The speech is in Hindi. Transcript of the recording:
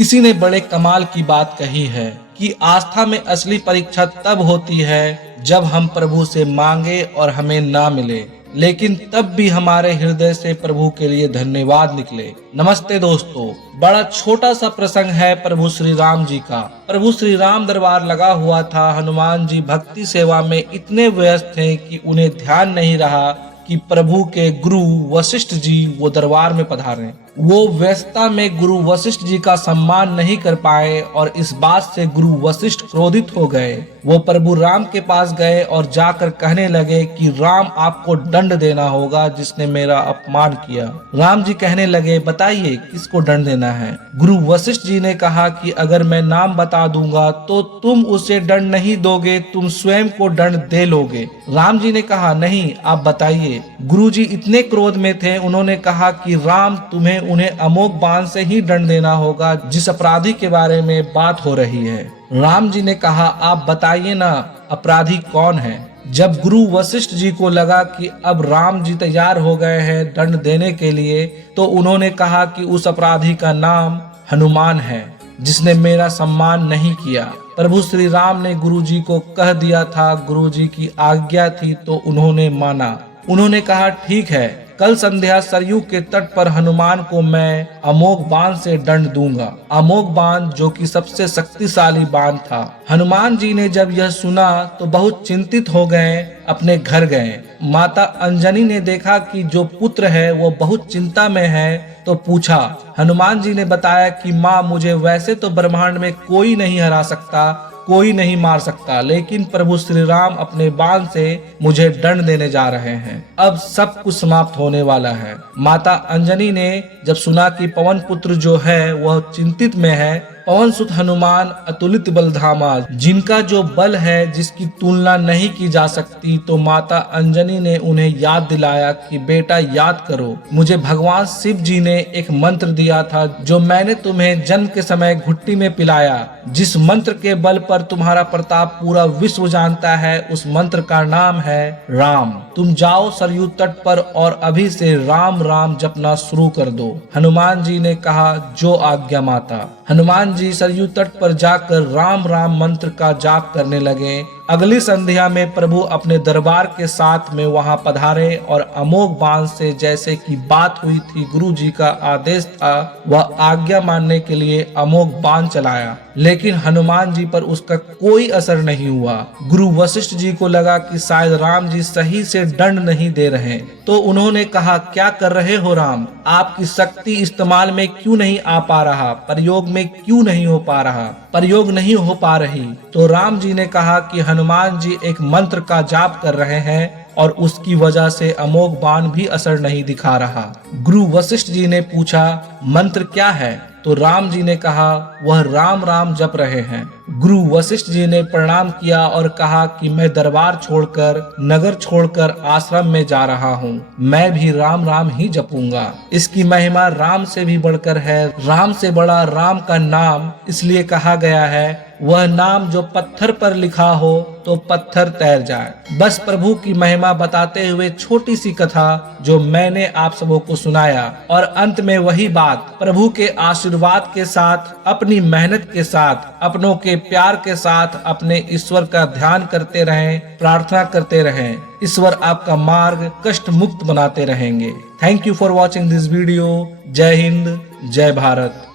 किसी ने बड़े कमाल की बात कही है कि आस्था में असली परीक्षा तब होती है जब हम प्रभु से मांगे और हमें ना मिले, लेकिन तब भी हमारे हृदय से प्रभु के लिए धन्यवाद निकले। नमस्ते दोस्तों, बड़ा छोटा सा प्रसंग है प्रभु श्री राम जी का। प्रभु श्री राम दरबार लगा हुआ था। हनुमान जी भक्ति सेवा में इतने व्यस्त थे कि उन्हें ध्यान नहीं रहा कि प्रभु के गुरु वशिष्ठ जी वो दरबार में पधारे। वो व्यस्तता में गुरु वशिष्ठ जी का सम्मान नहीं कर पाए और इस बात से गुरु वशिष्ठ क्रोधित हो गए। वो प्रभु राम के पास गए और जाकर कहने लगे कि राम, आपको दंड देना होगा जिसने मेरा अपमान किया। राम जी कहने लगे, बताइए किसको दंड देना है। गुरु वशिष्ठ जी ने कहा कि अगर मैं नाम बता दूंगा तो तुम उसे दंड नहीं दोगे, तुम स्वयं को दंड दे लोगे। राम जी ने कहा, नहीं, आप बताइए। गुरु जी इतने क्रोध में थे, उन्होंने कहा कि राम, तुम्हें उन्हें अमोघ बाण से ही दंड देना होगा जिस अपराधी के बारे में बात हो रही है। राम जी ने कहा, आप बताइए ना, अपराधी कौन है। जब गुरु वशिष्ठ जी को लगा कि अब राम जी तैयार हो गए हैं दंड देने के लिए, तो उन्होंने कहा कि उस अपराधी का नाम हनुमान है जिसने मेरा सम्मान नहीं किया। प्रभु श्री राम ने गुरु जी को कह दिया था, गुरु जी की आज्ञा थी तो उन्होंने माना। उन्होंने कहा, ठीक है, कल संध्या सरयू के तट पर हनुमान को मैं अमोघ बाण से दंड दूंगा। अमोघ बाण जो कि सबसे शक्तिशाली बाण था। हनुमान जी ने जब यह सुना तो बहुत चिंतित हो गए, अपने घर गए। माता अंजनी ने देखा कि जो पुत्र है वो बहुत चिंता में है, तो पूछा। हनुमान जी ने बताया कि माँ, मुझे वैसे तो ब्रह्मांड में कोई नहीं हरा सकता, कोई नहीं मार सकता, लेकिन प्रभु श्री राम अपने बाण से मुझे दंड देने जा रहे हैं। अब सब कुछ समाप्त होने वाला है। माता अंजनी ने जब सुना कि पवन पुत्र जो है वह चिंतित में है, पवन सुत हनुमान अतुलित बलधामा, जिनका जो बल है जिसकी तुलना नहीं की जा सकती, तो माता अंजनी ने उन्हें याद दिलाया कि बेटा याद करो, मुझे भगवान शिव जी ने एक मंत्र दिया था जो मैंने तुम्हें जन्म के समय घुट्टी में पिलाया। जिस मंत्र के बल पर तुम्हारा प्रताप पूरा विश्व जानता है, उस मंत्र का नाम है राम। तुम जाओ सरयू तट पर और अभी से राम राम जपना शुरू कर दो। हनुमान जी ने कहा, जो आज्ञा माता। हनुमान जी सरयू तट पर जाकर राम राम मंत्र का जाप करने लगे। अगली संध्या में प्रभु अपने दरबार के साथ में वहां पधारे और अमोघ बाण से, जैसे कि बात हुई थी, गुरु जी का आदेश था, वह आज्ञा मानने के लिए अमोघ बाण चलाया, लेकिन हनुमान जी पर उसका कोई असर नहीं हुआ। गुरु वशिष्ठ जी को लगा कि शायद राम जी सही से दंड नहीं दे रहे, तो उन्होंने कहा, क्या कर रहे हो राम, आपकी शक्ति इस्तेमाल में क्यों नहीं आ पा रहा, प्रयोग में क्यों नहीं हो पा रहा, प्रयोग नहीं हो पा रही। तो राम जी ने कहा कि हनुमान जी एक मंत्र का जाप कर रहे हैं और उसकी वजह से अमोघ बाण भी असर नहीं दिखा रहा। गुरु वशिष्ठ जी ने पूछा, मंत्र क्या है? तो राम जी ने कहा, वह राम राम जप रहे हैं। गुरु वशिष्ठ जी ने प्रणाम किया और कहा कि मैं दरबार छोड़कर, नगर छोड़कर आश्रम में जा रहा हूँ, मैं भी राम राम ही जपूंगा। इसकी महिमा राम से भी बढ़कर है। राम से बड़ा राम का नाम इसलिए कहा गया है, वह नाम जो पत्थर पर लिखा हो तो पत्थर तैर जाए। बस प्रभु की महिमा बताते हुए छोटी सी कथा जो मैंने आप सबों को सुनाया, और अंत में वही बात, प्रभु के आशीर्वाद के साथ, अपनी मेहनत के साथ, अपनों के प्यार के साथ अपने ईश्वर का ध्यान करते रहें, प्रार्थना करते रहें। ईश्वर आपका मार्ग कष्ट मुक्त बनाते रहेंगे। Thank you for watching this video. जय हिंद, जय भारत।